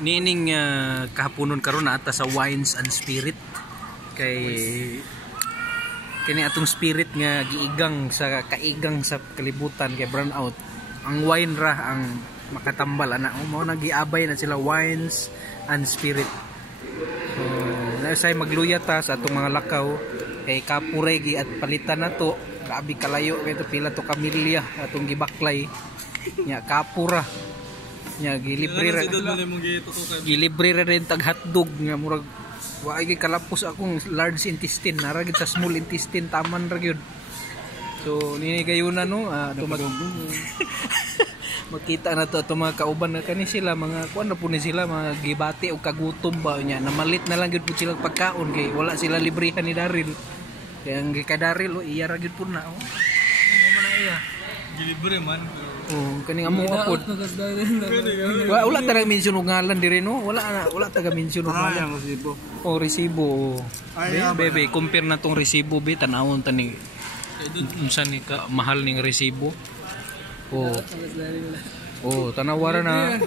nining kahaponon karon na ata sa Wines and Spirit kay kini atong spirit nga giigang sa kaigang sa kalibutan kay brownout. Ang wine ra ang makatambal ana mo nagiabay na sila Wines and Spirit. Nasay magluya ta sa atong mga lakaw kay kapure gi at palitan nato. Grabe kalayo kay to pila to kamilya atong gibaklay. Nya kapura. Nya gilibre ra rin tag hotdog nga murag wa ay kalapos akong large intestine nara gid sa small intestine taman ra gyud. So nini gayuna no makita na to mga kauban na kani sila mga kuan na po ni sila mga gibati og kagutom ba nya namalit na lang gyud po sila pagkaon kay wala sila librehan ni Daryl. Kaya ang Daryl iya ra gyud po na mo man iya gilibre man. Kaning amo apod. Wala ta nang mention og ngalan dire no. Wala ta ga mention og ngalan. Resibo. Resibo. Bebe, compare na tong resibo be tanawon ta ni unsa ni ka mahal ning resibo. Tanawara na.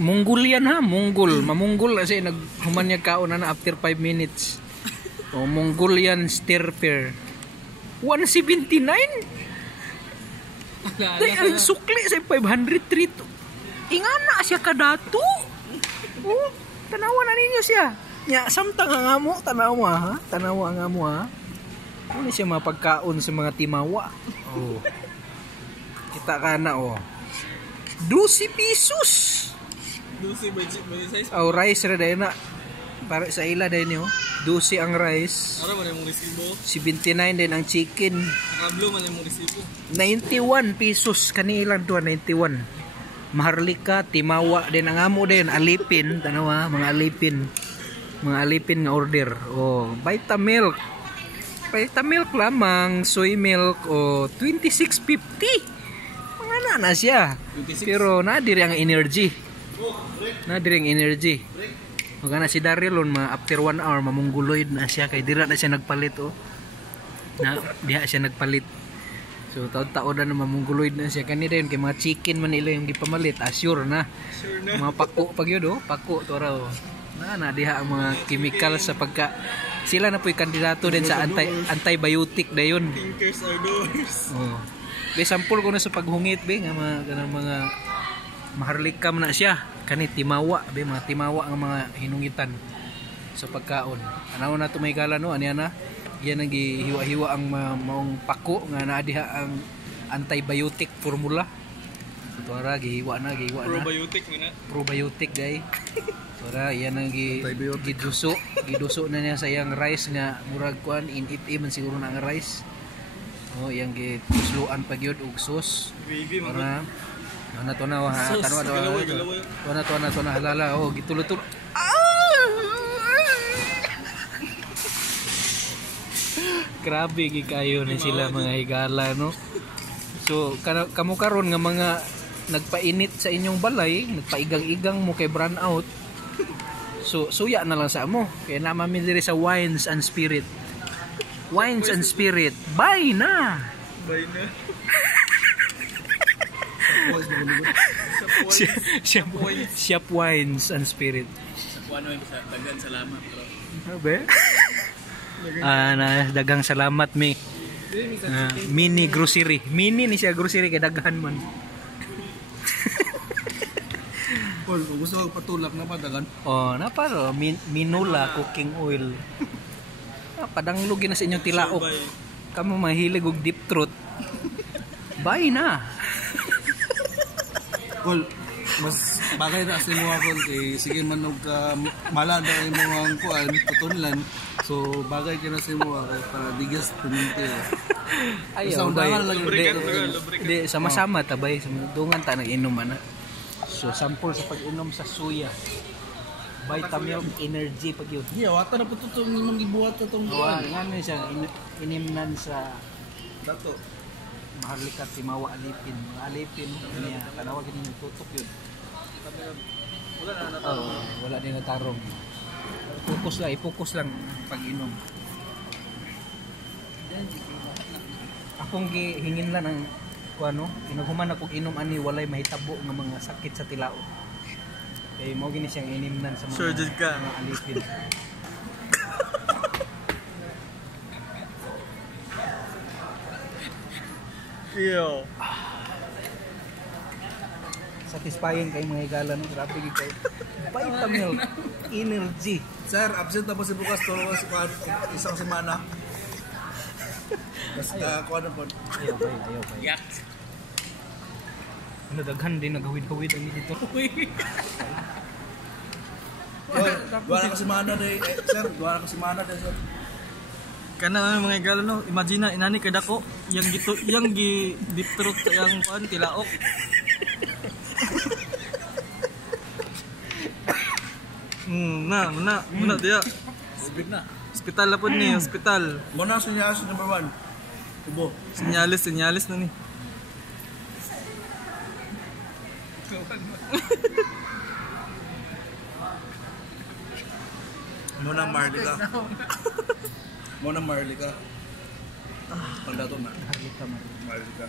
Mongolian ha, Mamonggol kasi naghumanyag kaon na after 5 minutes. Mongolian stir fry. 179. Day ang sukli sa 503 to. Ingana siya kadato. Tanawa na ninyo siya. Nya samtang nga mo tanawa ha. Tanawa nga mo ha. Ano siya mapagkaon sa mga timawa. Kita ka na 12 pesos. 12 by size. Rice ra dai na. Para sa ila dai niyo. 12 ang rice. Ara man imong resibo. 79 din ang chicken. Nakablo man imong resibo. 91 pesos kanilang to 91. Maharlika, timawa din ang amo din alipin, tanawa mga alipin. Mga alipin nga order. Vitamilk. Vitamilk lamang, soy milk 26.50. Mga na siya. 26. Pero nadiri ang energy. Nadiri ang energy. Magana si Daryl after 1 hour mamungguloid na siya kay dira na siya nagpalit na diha siya nagpalit. So taon-taon na mamungguloid na siya kanina yun kay mga chicken man nila yung gipamalit sure na. Mga pako pag yun pako to raw. Na diha ang mga chemical sa pagka sila na po'y kandidato din sa antibiotic dayon. Thinkers are doers. Be sample ko na sa paghungit be nga mga maharlikam na siya kani timawa be mga timawa ang mga hinungitan sa pagkaon. Anaw na to may kala no aniya na yan ang gihiwa-hiwa ang maong pako nga naa diha ang antibiotic formula. Ito ara gihiwa na probiotic day. Ora yan ang giduso na niya sa iyang rice nga murag kuan in-ip man siguro na ang rice. Yang gitusluan pa gyud og sauce. Ora to na halala gitulo-tulo. Grabe gi kayo na sila mga higala no. So kamo karon nga mga nagpainit sa inyong balay, nagpaigang-igang mo kay brownout. So suya na lang sa amo kay namami diri sa Wines and Spirit. Wines and Spirit. Bye na. Shop Wines and Spirit. Sa dagang salamat bro. Dagang salamat mini grocery. Mini ni siya grocery kay daghan man. Gusto ko patulak na pa dagan. Naparo Minula cooking oil. Padanglugin na sa inyong tilaok. Kamo mahilig og deep throat. Bye na. Mas bagay na sa mga kon kay sige man og malada imong kuan tutunlan. So bagay kina sa imo para digas pumunti. Ayaw di sama-sama tabay dungan ta nag-inom ana. So sample sa pag-inom sa suya. Vitamilk energy pag yun. Wata na po ito imong gibuhat itong kuan. Ngano siya inimnan sa dato. Maharlika timawa alipin. Alipin niya tanawa gid ni tutok yun. Wala din na tarong. Ipokus lang pag-inom. Akong hingin lang ng kuano, inaghuman ako inom ani walay mahitabo nga mga sakit sa tilaok. Kay mao gini siyang inimnan sa mga Sure jud ka. mga alipin. Yo. Satisfying kay mga higala no, grabe gid kay. Vitamin energy. Sir, absent na po si bukas tolo isang semana. Mas kuha na po. Ayaw pa. Yak. Ano daghan din nagawid-hawid ang dito. Dua na ka semana day, sir. Dua na ka semana day, sir. Kana mga igalo no, imagine na inani kada ko yang gito yang gi deep throat yang kuan tilaok. Muna dia. Speed na. Hospital na po ni, hospital. Muna sinyalis number 1. Tubo. Sinyalis na ni. Muna Marlika. Muna Marlika. Pagda to na. Harlika man. Marlika.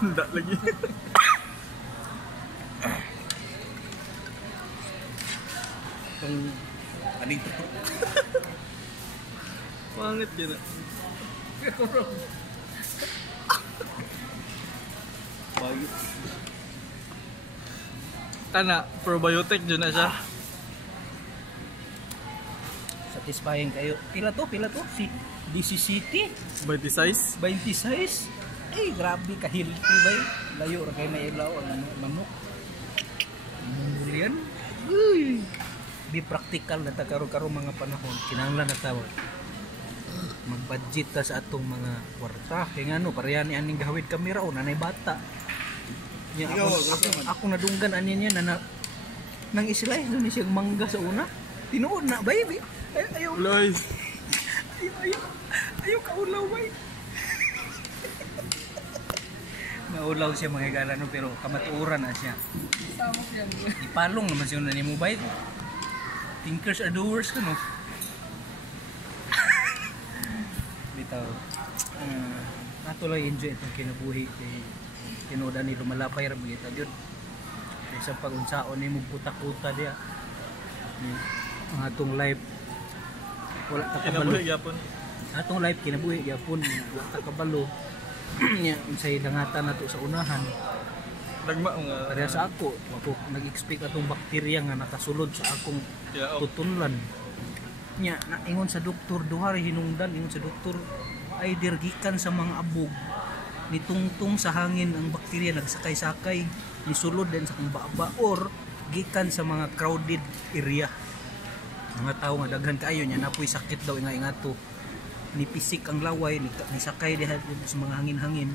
Hindi lagi. Itong anito. Pangit yun ah. Bagit. Kana, probiotic dyan na siya. Satisfying kayo. Pila to? Si DC City. By the size. 26. Ay, grabe ka healthy bay. Layo ra kay na ilaw ang manok. Mungulian. Uy. Be practical na ta karo mga panahon. Kinahanglan na ta mag-budget ta sa atong mga kwarta. Kay ngano pareha ni aning gawid kamera o nanay bata. Nya ako nadunggan ani niya na nang isilay na ni siyang mangga sa una. Tinuod na baby. Ayaw. Lois. Ayaw ka ulaw bay. Naulaw siya mga higala no, pero kamatuoran na siya. Ipalong naman siya na ni mobile. Thinkers are doers ka no. Bitaw. Ato lang enjoy itong kinabuhi kay tinuda ni lumalapay ra magita jud. Sa pag-unsaon ni mo butak-uta dia. Ang atong life wala ta kabalo. Kinabuhi gyapon. Atong life kinabuhi gyapon wala ta kabalo. Nya unsay dangatan nato sa unahan. Dagma nga. Pareha sa ako nag-expect atong bakterya nga nakasulod sa akong tutunlan. Nya naingon sa doktor duha ra hinungdan ingon sa doktor ay dirgikan sa mga abog nitungtong sa hangin ang bakterya nagsakay-sakay nisulod din sa kung baba or gikan sa mga crowded area. Mga tao nga daghan kaayo nya napoy sakit daw ingato. Nipisik ang laway ni sakay diha sa mga hangin-hangin.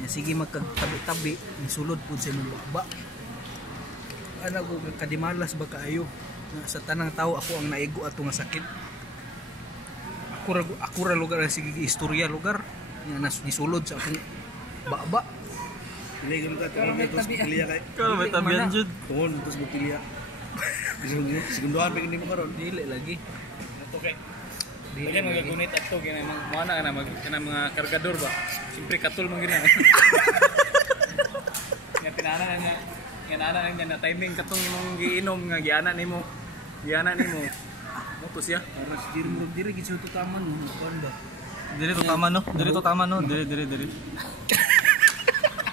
Nya sige magkatabi-tabi nisulod pud sa imong baba. Ana ko kadimalas ba kaayo sa tanang tao ako ang naigo ato nga sakit. Ako ra lugar sige istorya lugar nga nisulod sa akong baba. Ilegal ka terus pilih kay. Kalau may tabian jud. Tuhon terus pilih. Segundohan pag hindi mo karon. Dili lagi. Ato kay. Dili mo gagunit ato kay mana na mga kargador ba. Siyempre katul man gina. Nga tinana nga nana na timing katong imong giinom nga giana nimo. Moto siya. Para sa diri gid sa tutaman mo kon ba. Dili to tama no. Dili.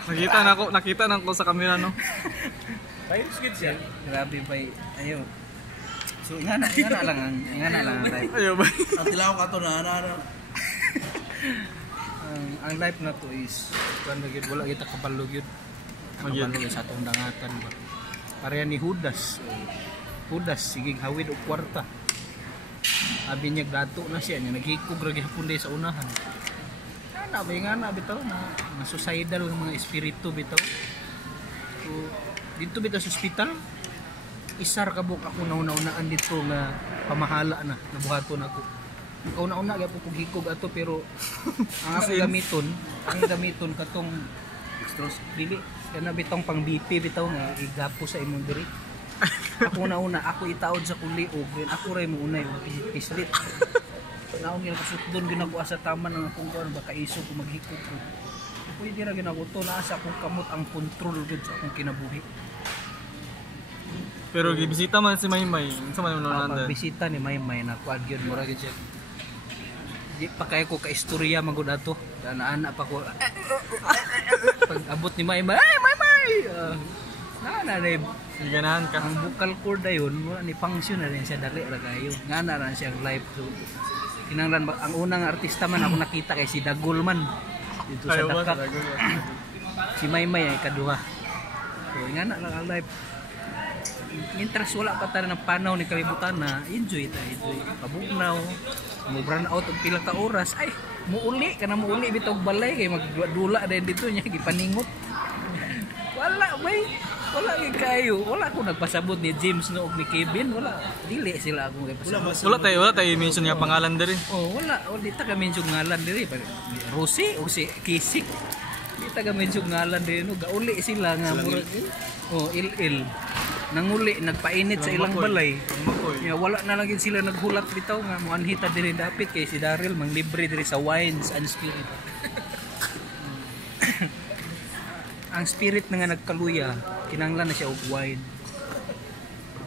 Nakita na ko sa camera no. Tayo skid siya. Grabe pa ayo. So ingana lang ang life. Ayo ba. Ang tilaw ka to na ang life na to is kuan gid wala kita kabalo gyud. Kabalo sa atong dangatan ba. Pareha ni Judas. Judas sige hawid og kwarta. Abi niya dato na siya niya naghikog ra gyapon sa unahan. Ana bitaw na suicidal ng mga espiritu bitaw. So dito bitaw sa ospital isar kabuk ako nauna-unaan dito nga pamahala na nabuhaton ako. Una-una gyapon kog hikog ato pero ang gamiton katong extras dili kana bitong pang BP bitaw nga igapo sa imong diri. Ako una ako itaod sa kuli og ako ray mo unay pislit. Naon nga kasutdon gyud ako sa taman ng akong kuan baka iso ko maghikog ko. pwede ra ginaguto na sa akong kamot ang control gud sa akong kinabuhi. Pero gibisita man si Maymay. Unsa man mo nandan? Pagbisita ni Maymay na kuan gyud mura gyud siya. Di pa kay ko ka istorya magud ato. Ana pa ko. Pag abot ni Maymay, ay Maymay. Na Ganahan ka. ang vocal cord ayon wala ni function na rin siya dali ra kayo. Ngana ra siya live so. Kinanglan ang unang artista man ako nakita kay si Dagol man. Dito sa Dakak. Si Maymay ay kaduha. So ngana lang ang live. Mientras wala pa tayo ng panaw ni kalibutan na enjoy tayo, pabugnaw mo run out og pila ka oras ay muuli ka na muuli bitog balay kay magdula din dito niya gipaningot wala kayo wala ko nagpasabot ni James no og ni Kevin wala dili sila ako kay pasabot Wala tayo mention nga pangalan diri. wala di ta ka mention ngalan diri Rosie o si Kisik di ta ka mention ngalan diri no gauli sila nga murag il nanguli nagpainit sa ilang balay wala na lang sila naghulat bitaw nga muanhita diri dapit kay si Daryl mang libre diri sa wines and spirit ang spirit na nga nagkaluya kinanglan na siya og wine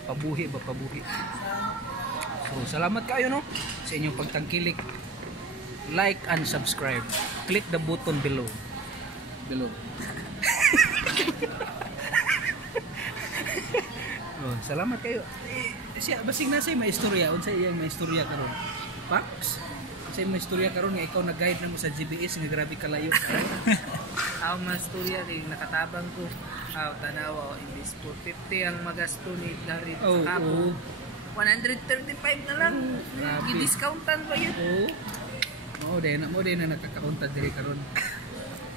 pabuhi so salamat kayo no sa inyong pagtangkilik like and subscribe click the button below salamat kayo. Siya basig na say may istorya unsa iyang may istorya karon. Paps. Say may istorya karon nga ikaw nag-guide na mo sa GBS nga grabe kalayo. Ang mga istorya kay nakatabang ko. Tanawa imbis 450 ang magasto ni Larry sa kapo. 135 na lang. I-discountan pa yun. Mo din na nakakaunta diri karon.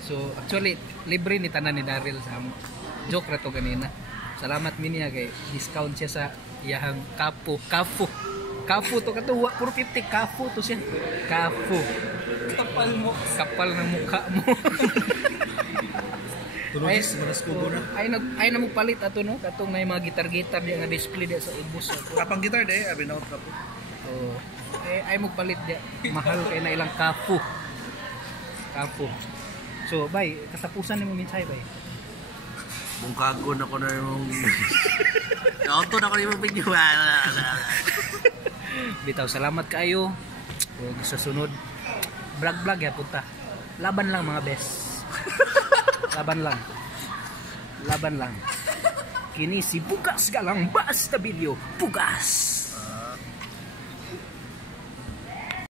So actually libre ni tanan ni Daryl sa joke ra to ganina. Salamat minya kay discount siya sa iyahang kafu to katuwa 450 kafu to siya kapal ng mukha mo ay na mo palit ato no katong na mga gitar diya nga display diya sa ubos Kapang gitar de, abinaot ka po. ay mo palit diya mahal kay na ilang kafu so bay katapusan nimo minsay bay Bungkagon ako na yung... Auto na ako na yung video. Bitaw, salamat kayo. Kung sa sunod, vlog ya punta. Laban lang mga best. Laban lang. Kini si Pugas Galang basta video. Pugas!